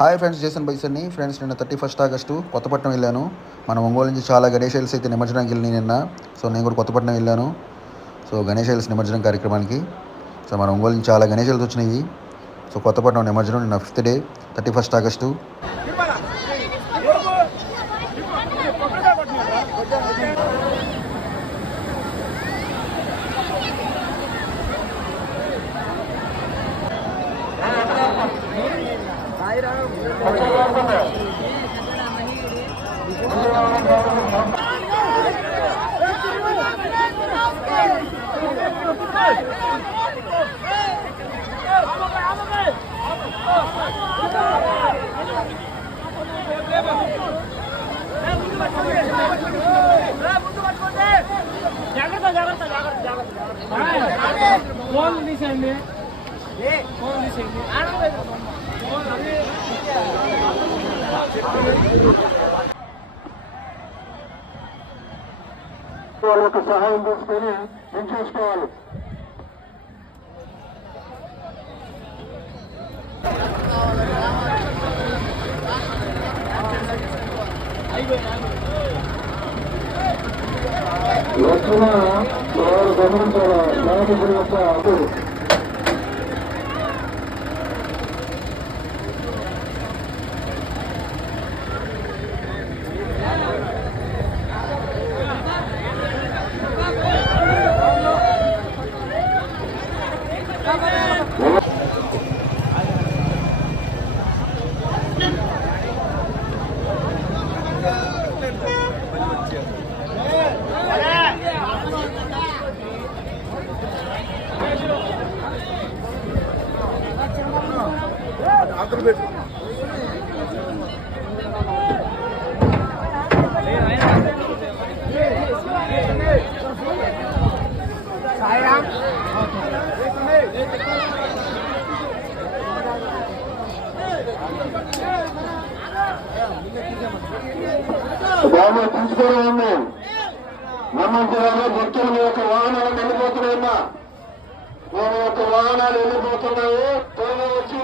Hi friends, జేసన్ బైసన్ని friends. నిన్న 31 ఆగస్టు కొత్తపట్నం వెళ్ళాను. మన ఒంగోలు నుంచి చాలా గణేష్ హైల్స్ అయితే నిమజ్జనానికి వెళ్ళి నిన్న. సో నేను కూడా కొత్తపట్నం వెళ్ళాను. సో గణేష్ హైల్స్ నిమజ్జనం కార్యక్రమానికి. సో మన ఒంగోలు నుంచి చాలా గణేష్ హైల్స్ వచ్చినాయి. సో కొత్తపట్నం నిమజ్జనం నిన్న 5th డే 31 ఆగస్టు. వాళ్ళకి సహాయం తీసుకొని చూసుకోవాలి. వచ్చిన వారు గమనించాలి. నాయకుడి యొక్క బాబు తీసుకోవడం ఉంది. నమ్మంతరాలు భక్తులు మీ యొక్క వాహనాలు వెళ్ళిపోతున్నాయమ్మా. మీ యొక్క వాహనాలు వెళ్ళిపోతున్నాయి. త్వరగా వచ్చి